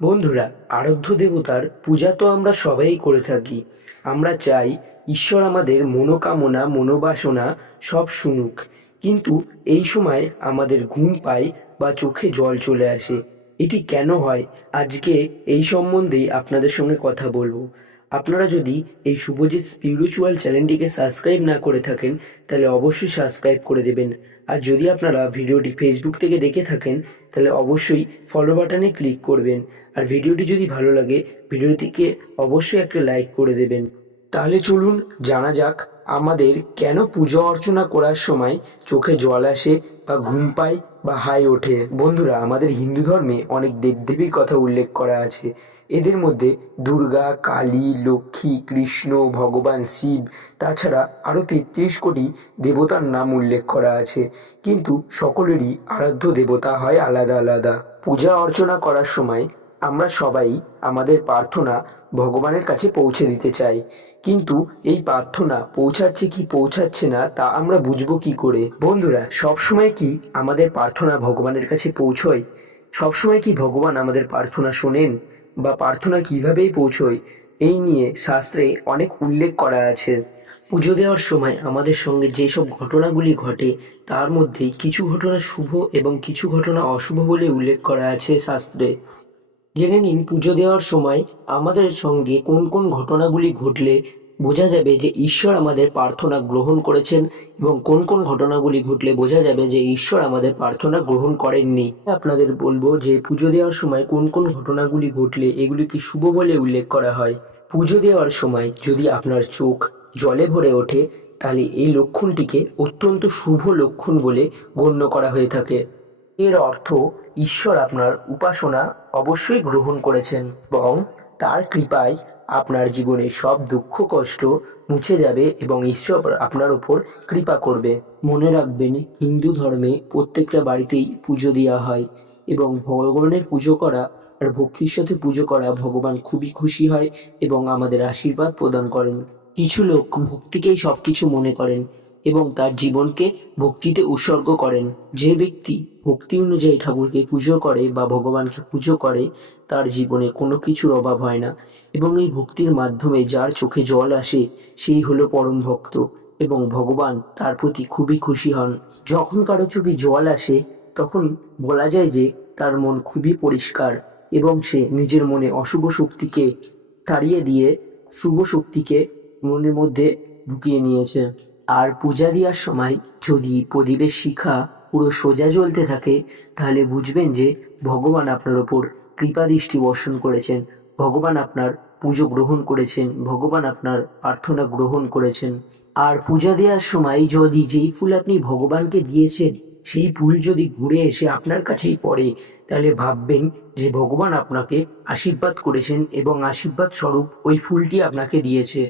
বন্ধুরা, আরাধ্য দেবতার পূজা তো আমরা সবাই করে থাকি। আমরা চাই ঈশ্বর আমাদের মনোকামনা মনোবাসনা সব শুনুক। কিন্তু এই সময় আমাদের ঘুম পায় বা চোখে জল চলে আসে। এটি কেন হয়? আজকে এই সম্বন্ধেই আপনাদের সঙ্গে কথা বলবো। আপনারা যদি এই শুভজিৎ স্পিরিচুয়াল চ্যানেলটিকে সাবস্ক্রাইব না করে থাকেন, তাহলে অবশ্যই সাবস্ক্রাইব করে দেবেন। আর যদি আপনারা ভিডিওটি ফেসবুক থেকে দেখে থাকেন, তাহলে অবশ্যই ফলো বাটনে ক্লিক করবেন। আর ভিডিওটি যদি ভালো লাগে, ভিডিওটিকে অবশ্যই একটা লাইক করে দেবেন। তাহলে চলুন জানা যাক আমাদের কেন পুজো অর্চনা করার সময় চোখে জল আসে বা ঘুম পায় বা হাই ওঠে। বন্ধুরা, আমাদের হিন্দু ধর্মে অনেক দেবদেবীর কথা উল্লেখ করা আছে। এদের মধ্যে দুর্গা, কালী, লক্ষ্মী, কৃষ্ণ, ভগবান শিব, তাছাড়া আরও ৩৩ কোটি দেবতার নাম উল্লেখ করা আছে। কিন্তু সকলেরই আরাধ্য দেবতা হয় আলাদা আলাদা। পূজা অর্চনা করার সময় আমরা সবাই আমাদের প্রার্থনা ভগবানের কাছে পৌঁছে দিতে চাই। কিন্তু এই প্রার্থনা পৌঁছাচ্ছে কি পৌঁছাচ্ছে না তা আমরা বুঝবো কি করে? বন্ধুরা, সবসময় কি আমাদের প্রার্থনা ভগবানের কাছে পৌঁছয়? সবসময় কি ভগবান আমাদের প্রার্থনা শোনেন? বা প্রার্থনা কিভাবেই পৌঁছয়, এই নিয়ে শাস্ত্রে অনেক উল্লেখ করা আছে। পুজো দেওয়ার সময় আমাদের সঙ্গে যেসব ঘটনাগুলি ঘটে, তার মধ্যে কিছু ঘটনা শুভ এবং কিছু ঘটনা অশুভ বলে উল্লেখ করা আছে শাস্ত্রে। জেনে নিন পুজো দেওয়ার সময় আমাদের সঙ্গে কোন কোন ঘটনাগুলি ঘটলে বোঝা যাবে যে ঈশ্বর আমাদের প্রার্থনা গ্রহণ করেছেন, এবং কোন কোন ঘটনাগুলি ঘটলে বোঝা যাবে যে ঈশ্বর আমাদের প্রার্থনা গ্রহণ করেননি। আপনাদের বলবো যে পুজো দেওয়ার সময় কোন কোন ঘটনাগুলি ঘটলে এগুলিকে শুভ বলে উল্লেখ করা হয়। পুজো দেওয়ার সময় যদি আপনার চোখ জলে ভরে ওঠে, তাহলে এই লক্ষণটিকে অত্যন্ত শুভ লক্ষণ বলে গণ্য করা হয়ে থাকে। এর অর্থ ঈশ্বর আপনার উপাসনা অবশ্যই গ্রহণ করেছেন এবং তার কৃপায় আপনার জীবনের সব দুঃখ কষ্ট মুছে যাবে এবং ঈশ্বর আপনার ওপর কৃপা করবে। মনে রাখবেন, হিন্দু ধর্মে প্রত্যেকটা বাড়িতেই পুজো দেওয়া হয় এবং ভগবানের পুজো করা আর ভক্তির সাথে পুজো করা ভগবান খুবই খুশি হয় এবং আমাদের আশীর্বাদ প্রদান করেন। কিছু লোক ভক্তিকেই সবকিছু মনে করেন এবং তার জীবনকে ভক্তিতে উৎসর্গ করেন। যে ব্যক্তি ভক্তি অনুযায়ী ঠাকুরকে পুজো করে বা ভগবানকে পুজো করে, তার জীবনে কোনো কিছুর অভাব হয় না এবং এই ভক্তির মাধ্যমে যার চোখে জল আসে, সেই হলো পরম ভক্ত এবং ভগবান তার প্রতি খুবই খুশি হন। যখন কারো চোখে জল আসে, তখন বলা যায় যে তার মন খুবই পরিষ্কার এবং সে নিজের মনে অশুভ শক্তিকে তাড়িয়ে দিয়ে শুভ শক্তিকে মনের মধ্যে ঢুকিয়ে নিয়েছে। আর পূজা দেওয়ার সময় যদি প্রদীপের শিখা পুরো সোজা জ্বলতে থাকে, তাহলে বুঝবেন যে ভগবান আপনার ওপর কৃপা দৃষ্টি বর্ষণ করেছেন, ভগবান আপনার পুজো গ্রহণ করেছেন, ভগবান আপনার প্রার্থনা গ্রহণ করেছেন। আর পূজা দেওয়ার সময় যদি যেই ফুল আপনি ভগবানকে দিয়েছেন, সেই ফুল যদি ঘুরে এসে আপনার কাছেই পড়ে, তাহলে ভাববেন যে ভগবান আপনাকে আশীর্বাদ করেছেন এবং আশীর্বাদ স্বরূপ ওই ফুলটি আপনাকে দিয়েছে।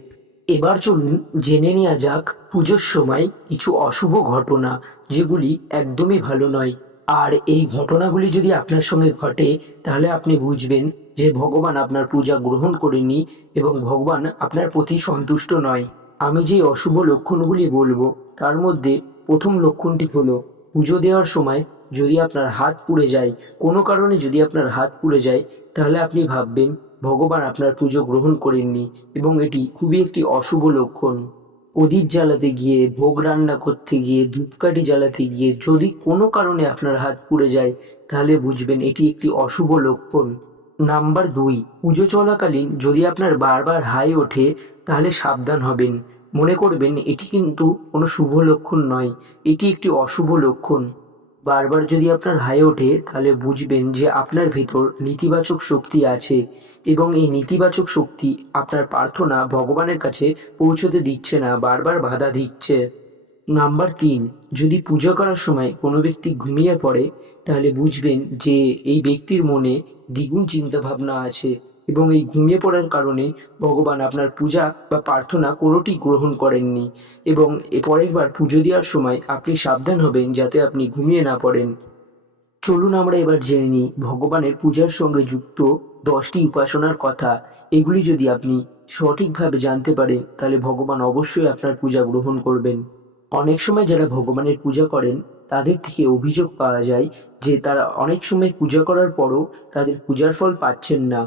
এবার চলুন জেনে নেওয়া যাক পুজোর সময় কিছু অশুভ ঘটনা, যেগুলি একদমই ভালো নয়। আর এই ঘটনাগুলি যদি আপনার সঙ্গে ঘটে, তাহলে আপনি বুঝবেন যে ভগবান আপনার পূজা গ্রহণ করেনি এবং ভগবান আপনার প্রতি সন্তুষ্ট নয়। আমি যে অশুভ লক্ষণগুলি বলবো, তার মধ্যে প্রথম লক্ষণটি হলো পুজো দেওয়ার সময় যদি আপনার হাত পুড়ে যায়, কোনো কারণে যদি আপনার হাত পুড়ে যায়, তাহলে আপনি ভাববেন ভগবান আপনার পুজো গ্রহণ করেননি এবং এটি খুবই একটি অশুভ লক্ষণ। প্রদীপ জ্বালাতে গিয়ে, ভোগ রান্না করতে গিয়ে, ধূপকাঠি জ্বালাতে গিয়ে যদি কোনো কারণে আপনার হাত পুড়ে যায়, তাহলে বুঝবেন এটি একটি অশুভ লক্ষণ। নাম্বার 2, পুজো চলাকালীন যদি আপনার বারবার হাই ওঠে, তাহলে সাবধান হবেন। মনে করবেন এটি কিন্তু কোনো শুভ লক্ষণ নয়, এটি একটি অশুভ লক্ষণ। বারবার যদি আপনার হাই ওঠে, তাহলে বুঝবেন যে আপনার ভেতর নেতিবাচক শক্তি আছে এবং এই নেতিবাচক শক্তি আপনার প্রার্থনা ভগবানের কাছে পৌঁছতে দিচ্ছে না, বারবার বাধা দিচ্ছে। নাম্বার 3, যদি পূজা করার সময় কোনো ব্যক্তি ঘুমিয়ে পড়ে, তাহলে বুঝবেন যে এই ব্যক্তির মনে দ্বিগুণ চিন্তাভাবনা আছে এবং এই ঘুমিয়ে পড়ার কারণে ভগবান আপনার পূজা বা প্রার্থনা কোনোটি গ্রহণ করেননি এবং পরের বার পুজো দেওয়ার সময় আপনি সাবধান হবেন যাতে আপনি ঘুমিয়ে না পড়েন। চলুন আমরা এবার জেনে নিই ভগবানের পূজার সঙ্গে যুক্ত 10টি উপাসনার কথা। এগুলি যদি আপনি সঠিকভাবে জানতে পারেন, তাহলে ভগবান অবশ্যই আপনার পূজা গ্রহণ করবেন। অনেক সময় যারা ভগবানের পূজা করেন তাদের থেকে অভিযোগ পাওয়া যায় যে তারা অনেক সময় পূজা করার পরও তাদের পূজার ফল পাচ্ছেন না।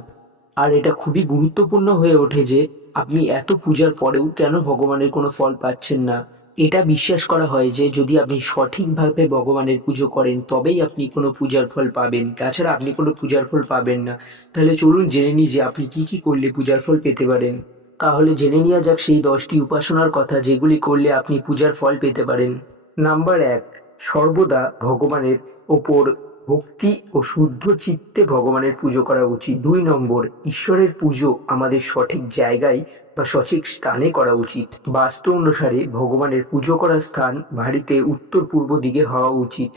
আর এটা খুবই গুরুত্বপূর্ণ হয়ে ওঠে যে আপনি এত পূজার পরেও কেন ভগবানের কোনো ফল পাচ্ছেন না। এটা বিশ্বাস করা হয় যে যদি আপনি সঠিকভাবে ভগবানের পুজো করেন তবেই আপনি কোনো পূজার ফল পাবেন, তাছাড়া আপনি কোনো পূজার ফল পাবেন না। তাহলে চলুন জেনে নিই যে আপনি কি কি করলে পূজার ফল পেতে পারেন। তাহলে জেনে নেওয়া যাক সেই 10টি উপাসনার কথা যেগুলি করলে আপনি পূজার ফল পেতে পারেন। নাম্বার 1, সর্বদা ভগবানের ওপর ভক্তি ও শুদ্ধ চিত্তে ভগবানের পুজো করা উচিত। 2 নম্বর, ঈশ্বরের পুজো আমাদের সঠিক জায়গায় বা সঠিক স্থানে করা উচিত। বাস্তু অনুসারে ভগবানের পুজো করার স্থান বাড়িতে উত্তর পূর্ব দিকে হওয়া উচিত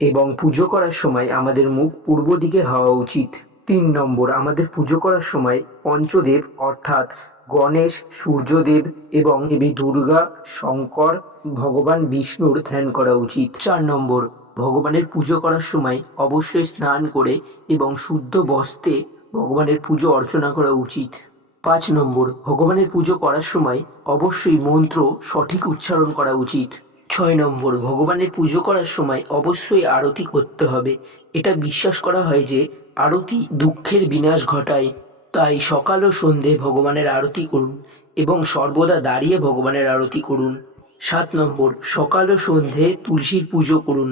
এবং পুজো করার সময় আমাদের মুখ পূর্ব দিকে হওয়া উচিত। 3 নম্বর, আমাদের পুজো করার সময় পঞ্চদেব অর্থাৎ গণেশ, সূর্যদেব এবং দেবী দুর্গা, শঙ্কর, ভগবান বিষ্ণুর ধ্যান করা উচিত। 4 নম্বর, ভগবানের পুজো করার সময় অবশ্যই স্নান করে এবং শুদ্ধ বস্ত্রে ভগবানের পুজো অর্চনা করা উচিত। 5 নম্বর, ভগবানের পুজো করার সময় অবশ্যই মন্ত্র সঠিক উচ্চারণ করা উচিত। 6 নম্বর, ভগবানের পুজো করার সময় অবশ্যই আরতি করতে হবে। এটা বিশ্বাস করা হয় যে আরতি দুঃখের বিনাশ ঘটায়। তাই সকাল ও সন্ধে ভগবানের আরতি করুন এবং সর্বদা দাঁড়িয়ে ভগবানের আরতি করুন। 7 নম্বর, সকাল ও সন্ধে তুলসীর পুজো করুন।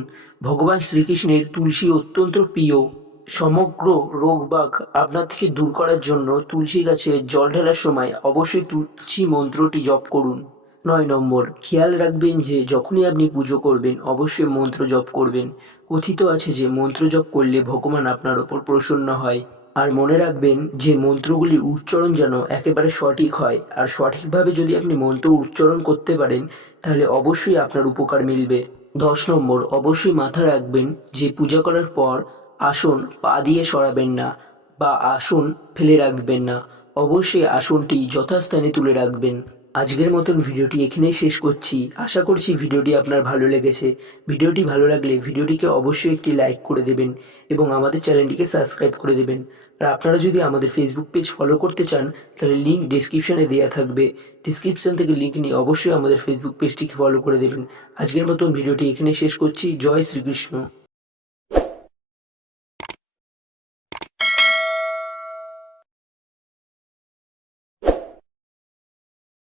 ভগবান শ্রীকৃষ্ণের তুলসী অত্যন্ত প্রিয়। সমগ্র রোগবাগ আপনার থেকে দূর করার জন্য তুলসী গাছে জল ঢালার সময় অবশ্যই তুলসী মন্ত্রটি জপ করুন। 9 নম্বর, খেয়াল রাখবেন যে যখনই আপনি পুজো করবেন অবশ্যই মন্ত্র জপ করবেন। কথিত আছে যে মন্ত্র জপ করলে ভগবান আপনার ওপর প্রসন্ন হয়। আর মনে রাখবেন যে মন্ত্রগুলির উচ্চারণ যেন একেবারে সঠিক হয়, আর সঠিকভাবে যদি আপনি মন্ত্র উচ্চারণ করতে পারেন তাহলে অবশ্যই আপনার উপকার মিলবে। 10 নম্বর, অবশ্যই মাথায় রাখবেন যে পূজা করার পর আসন পা দিয়ে সরাবেন না বা আসন ফেলে রাখবেন না। অবশ্যই আসনটি যথাস্থানে তুলে রাখবেন। আজকের মতন ভিডিওটি এখানেই শেষ করছি। আশা করছি ভিডিওটি আপনার ভালো লেগেছে। ভিডিওটি ভালো লাগলে ভিডিওটিকে অবশ্যই একটি লাইক করে দেবেন এবং আমাদের চ্যানেলটিকে সাবস্ক্রাইব করে দেবেন। আর আপনারা যদি আমাদের ফেসবুক পেজ ফলো করতে চান তাহলে লিঙ্ক ডেসক্রিপশনে দেওয়া থাকবে। ডেসক্রিপশন থেকে লিঙ্ক নিয়ে অবশ্যই আমাদের ফেসবুক পেজটিকে ফলো করে দেবেন। আজকের মতন ভিডিওটি এখানে শেষ করছি। জয় শ্রীকৃষ্ণ।